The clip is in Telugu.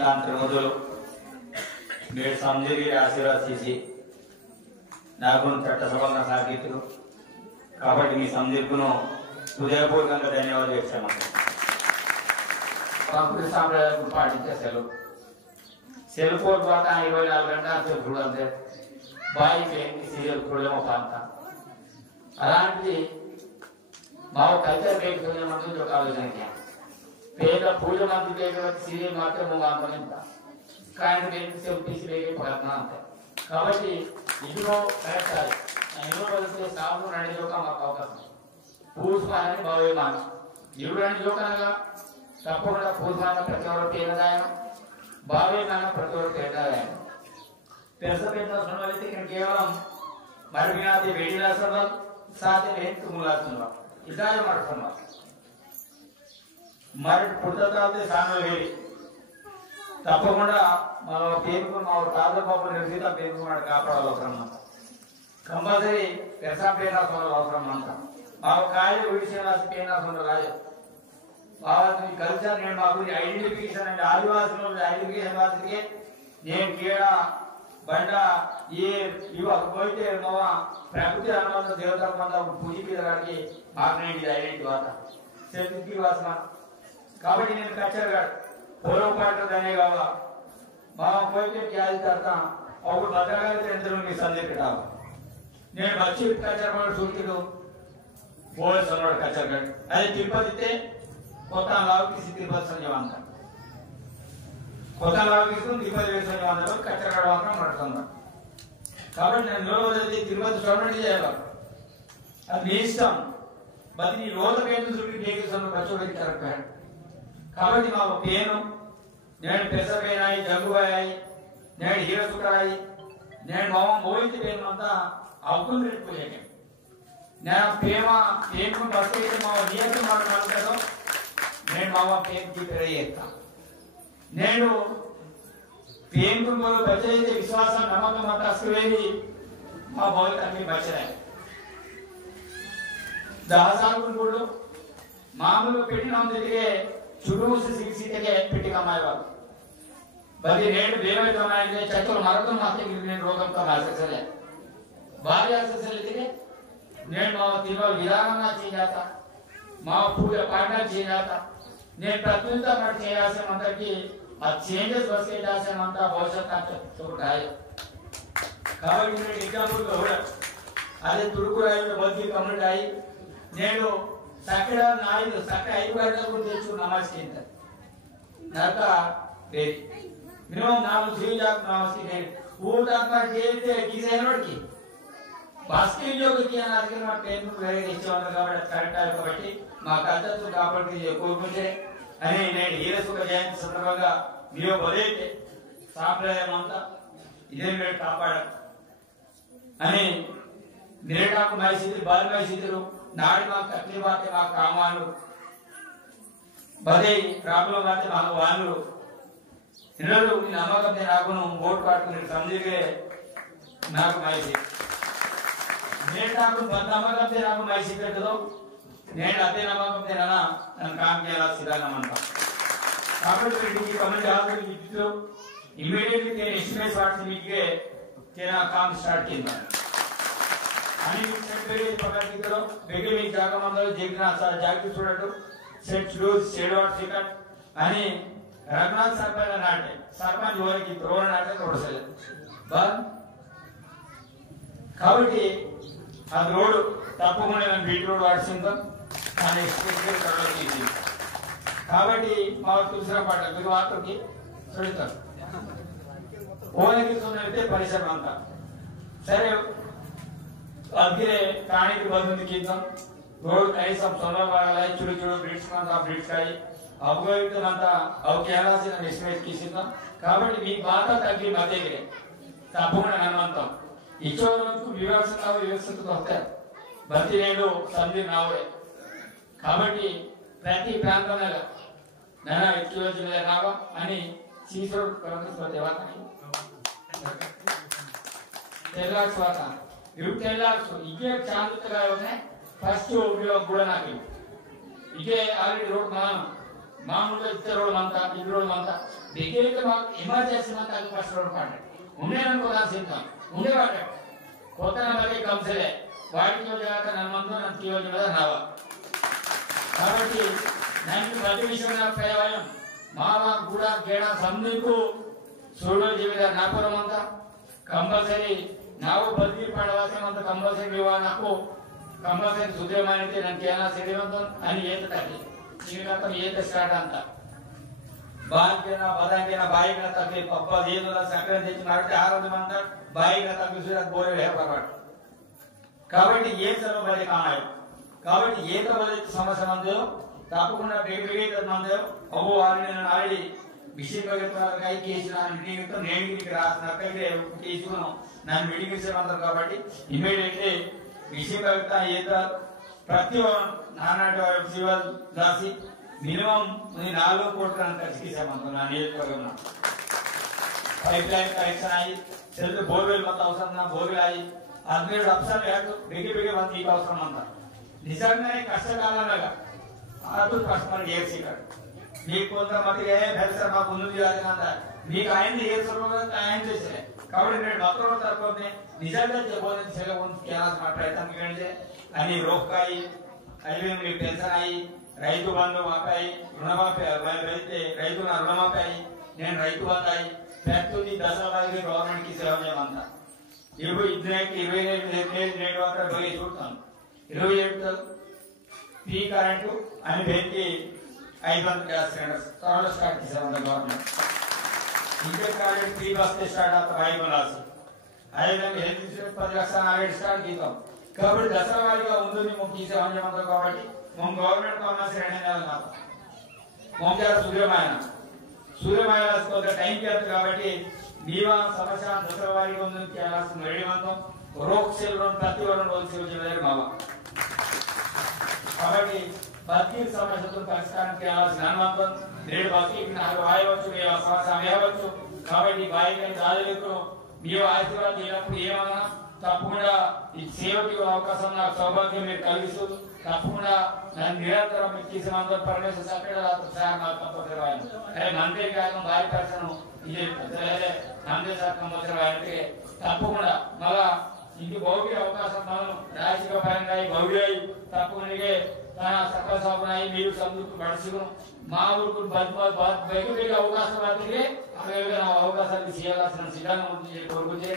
तांत्रिक मोदल मेरे समझी आशीर्वाद चेसी నాకు చట్టసభగా సాగితులు కాబట్టి మీ సందీప్ను హృదయపూర్వకంగా ధన్యవాదాలు చెప్తాను. కాంగ్రెస్ సాంప్రదాయాలను పాటించే సెల్ ఫోన్ ద్వారా 24 గంటలు చూడండి బాయికి సీరియల్ చూడలేమో ప్రాంత అలాంటిది మా కల్చర్ బేక్ మంది ఒక ఆలోచనకి పేద పూజ మంది బేక్ సీరియల్ మాత్రం అంత కానీ బేక్ సెల్ తీసి బేకే పడుతున్నా అంతే కాబట్టి ఇందులో కరెక్ట్ అది ఇందులో కలిస్తే సాగు రెండు జోకా మాకు అవకాశం పూజమానని భవ్యమానం ఇవి రెండు జోకనగా తప్పకుండా పూజమాన ప్రతి ఒక్కరు పేదదాయం భావ్యమాన ప్రతి ఒక్కరు పేదదాయం పెద్ద సున్నవైతే ఇక్కడ కేవలం మరుగినాది వేడిలాసనం సాధ్యం తుమ్ములాసనం ఇదాయ మరుసనం మరి పుట్టతాతే సాను వేడి తప్పకుండా మన పేరుకు మా తాతబాబు నిర్మిత పేరుకు మన కాపాడాలి అవసరం అంట కంపల్సరీ పెసా పేనాసంలో అవసరం అంట మా కాయ విషయాలు పేనాసంలో రాజు బాబు కల్చర్ నేను మాకు ఐడెంటిఫికేషన్ అంటే ఆదివాసులు ఐడెంటిఫికేషన్ వాటికి నేను కీడ బండ పోయితే మా ప్రకృతి అనుబంధ దేవతల మంద పూజకి వాడికి మాకు ఇది ఐడెంటిటీ వాత సెల్ఫీ వాసన కాబట్టి నేను కల్చర్ గాడు పూర్వపాటు దనే కావా మా పోయితే క్యాలి తర్వాత అప్పుడు భద్రకాళి ఎంతలో మీ సందేహాలు నేను వచ్చి కల్చర్ వాడు చూస్తుడు పోలీసు వాడు కల్చర్ గాడు అదే తిరుపతితే కొత్త లావుకి తిరుపతి సంజీవంత కొత్త లావుకి తిరుపతి సంజీవంత కల్చర్ గాడు మాత్రం నడుతున్నాం కాబట్టి నేను రోజు తిరుపతి స్వర్ణి చేయాలి అది మీ ఇష్టం మరి ఈ రోజు పేరు చూపి డేకిస్తాను ఖర్చు పెట్టి కాబట్టి మాకు పేను నేను పెసపేనాయి జగ్గుబాయి నేను హీరసుకరాయి నేను మామ మోహితి పేరు అంతా అప్పులు పెట్టుకోలేక నేను పేము బస్సు అయితే మా నియతం మాట్లాడతాను నేను మామ పేరుకి ప్రేర చేస్తాను నేను పేరు బచ్చైతే విశ్వాసం నమ్మకం అంతా అసలు మా భౌతికాన్ని బచ్చరాయి దహసాలు కూడా మామూలుగా పెట్టిన తిరిగే చుడూసి సిగిసితే పెట్టి కమ్మాయేవారు బది రేటు ಬೇರೆ ಕಮಾಯಿಗೆ ಚತುರ್ ಮರತು ಮಾತೆ నేను రోగం కమాసలే భార్య ససలితే నేను మా తిరో విధానంగా చేయాతా మా పూజ పాఠ చేయాతా నేను ప్రతినిత్య పాఠ చేయాల్సిన అందరికి ఆ చేంజెస్ వస్తే చేయాల్సినంత భవిష్యత్తు చూడాలి కాబట్టి నేను ఎగ్జాంపుల్ కూడా అదే తుడుకురాయిలో బద్ది కమ్యూనిటీ అయి నేను సక్కడ నాయుడు సక్కడ 5 గంటలకు తెచ్చు నమాజ్ చేయండి నరక మినిమం 4 జీవితాలు నమాజ్ చేయండి ఊట చేస్తే గీసేనోడికి బాస్కెట్ యోగకి అన్నది మా పేరు వేరే ఇచ్చేవాళ్ళు కాబట్టి కరెక్ట్ కాబట్టి మా కల్చర్ కాపాడి కోరుకుంటే అని నేను హీరసుఖ జయంతి సందర్భంగా మీరు వదిలేతే సాంప్రదాయం అంతా ఇదే మీరు కాపాడారు అని నిరేటాకు మైసీతులు బాలి మైసీతులు నాడి మా కట్లి బాతే మా కామాలు బదే ప్రాబ్లం బాతే మా వాళ్ళు ఇన్నరు ఈ నమ్మకం నాకును ఓటు పట్టుకుని సంజీగే నాకు మైసీ నిరేటాకు నమ్మకం నాకు మైసీ పెట్టదో నేను అదే నమ్మకం తేనా నన్ను కామ్ చేయాలా సిద్ధంగా అంట కాబట్టి ఈ కమెంట్ ఆల్రెడీ ఇచ్చు ఇమిడియట్లీ నేను ఎస్ఎంఎస్ వాట్స్ మీకే तेरा काम स्टार्ट किया आणि सेट बेगे पकडतो बेगे मी जागा मंदल जेगना असा जागी सोडतो सेट लूज शेडॉट सेकंड आणि रघुनाथ सरपंच नाटे सरपंच वरకి రోడ్ నాటే రోడ్సలే బన్ కాబట్టి ఆ రోడ్ తప్పకుండా నేను బీట్ రోడ్ వాడుతుందా అని స్పెషల్ కడలో తీసి కాబట్టి మా తులసరా పాట గురువాతకి చూడతారు ఓనకి సున్నైతే పరిశ్రమ అంతా సరే అగ్గిరే కాణికి బంధుని కిందం రోడ్ కైసం సొనవాల చుడు చుడు బ్రిడ్జ్ అంతా బ్రిడ్జ్ కాయి అవగోయితంతా అవు కేరాసిన ఎస్టిమేట్ కిసిందా కాబట్టి మీ బాధ తగ్గి మధ్యగిరే తప్పకుండా నన్నంతాం ఇచ్చోరకు వ్యవస్థతో వస్తారు బతి నేను సంధి నావే కాబట్టి ప్రతి ప్రాంతంలో నన్న ఎక్కిరోజులే రావా అని సీసోడ్ కాంగ్రెస్ దేవాతని తెల్లాక్స్ వాత ఇరు తెల్లాక్స్ ఇగే చాందుతగా ఉన్నాయి ఫస్ట్ వీడియో కూడా నాకు ఇగే ఆల్రెడీ రోడ్ మామూలుగా ఇద్దరు అంతా ఇద్దరు అంతా దగ్గరికి మాకు ఎమర్జెన్సీ అంతా అది కష్టపడి పాడాడు ఉండేననుకో దాని సిద్ధం ఉండేవాడు కొత్త నెంబర్కి కంసలే వాటికి వచ్చాక నన్ను మందు నన్ను తీయవచ్చు కదా రావా కాబట్టి నన్ను ప్రతి విషయంలో ప్రయాణం మామ కూడా గేడా సందుకు సూడు జీవిత నాపురం అంతా కంపల్సరీ ನಾವು ಬದಲಿ ಪಡವಾಸಂತ ಕಂಪಲ್ಸರಿ నాకు కంపల్సరీ సుదృఢమైనది నాకు ఏనా శరీరంతో అని ఏతటది జీవితం ఏత స్టార్ట్ అంత బాధ్యన బదాంగిన బాయిన తప్పి పప్ప ఏదోలా సంక్రాంతి తెచ్చి మాడితే ఆరోగ్యమంత బాయిన తప్పి సురత్ బోరే వేపరాడు కాబట్టి ఏ సర్వ బలి కానాయి కాబట్టి ఏత బలి సమస్య మందో తప్పకుండా బేబీ మందో అవ్వు వారిని నాడి విషయం కై కేసు మీటింగ్ నేను రాసినట్టయితే తీసుకున్నాం నన్ను మీటింగ్ ఇచ్చేమంటారు కాబట్టి ఇమీడియట్లీ విషయం కవిత ఏత ప్రతి నానాటి శివల్ రాసి మినిమం 4 కోట్ల ఖర్చు చేసామంటారు నా నియోజకవర్గంలో పైప్ లైన్ కనెక్షన్ అయ్యి సెల్ బోర్వెల్ మొత్తం అవసరం బోర్వెల్ అయ్యి 17 అప్సాలు బిగి బిగి మంది మీకు అవసరం అంతా నిజంగానే కష్టకాలంగా అతను కస్టమర్ ఏసీ కాదు మీకు కొంతమందికి సార్ మాకు ముందు చేయాలి మీకు ఆయన ఏ సర్వత ఆయన చేసే కాబట్టి నేను మొత్తం తరపునే నిజంగా చెప్పబోదని చేయాల్సిన ప్రయత్నం ఏంటంటే అని రోక్కాయి అవి మీ పెన్షన్ అయ్యి రైతు బంధు మాపాయి రుణమాఫీ అయితే రైతుల రుణమాఫీ అయ్యి నేను రైతు బంధు అయ్యి ప్రతి దశల వారికి గవర్నమెంట్ కి సేవ చేయమంతా 25 నేడు అక్కడ పోయి చూస్తాను 27 పీ కరెంటు అని పెట్టి 500 గ్యాస్ సిలిండర్స్ త్వరలో స్టార్ట్ చేశారు గవర్నమెంట్ ఇంకే కాలేజ్ ఫ్రీ బస్ స్టార్ట్ అవుతాం 5 రాసి అదేవిధంగా హెల్త్ ఇన్సూరెన్స్ 10 లక్షల 4 స్టార్ట్ చేద్దాం కాబట్టి దసరా వారిగా ఉంటుంది మేము తీసేవాళ్ళం కాబట్టి మేము గవర్నమెంట్ కమర్స్ 2 నెలలు కాదు మేము సూర్యమాయ కొంత టైం చేస్తుంది కాబట్టి మీవా సమస్య దసరా వారిగా ఉంటుంది చేయాల్సిన రెడీమంతం రోక్సేల్ ప్రతి వారం రోజు సేవ చేయలేదు మావా కాబట్టి బతికి సమస్యతో పరిష్కారం చేయాల్సిన అనుమంతం నేడు బతికి నాకు వాయవచ్చు మీ సమస్య అవ్వచ్చు కాబట్టి బాయిగా దాదాపు మీ ఆశీర్వాదం చేయనప్పుడు ఏమన్నా తప్పకుండా ఈ సేవకి అవకాశం నాకు సౌభాగ్యం మీరు కలిగిస్తూ తప్పకుండా నన్ను నిరంతరం మీకు తీసినందుకు పరమేశ్వర సపరేట్ మంత్రి కాలం భారీ పర్సన్ ఇది మంత్రి సార్ కంపల్సరీ తప్పకుండా మళ్ళా ఇంటి భౌతిక అవకాశం మనం రాజకీయ పరంగా భవ్య తప్పకుండా తన సకల సౌకర్యాలు మీరు సంతృప్తి పడుచుకుని మా ఊరికి బయట అవకాశం రాత్రి అవకాశాలు చేయాల్సిన సిద్ధంగా ఉంటుంది కోరుకుంటే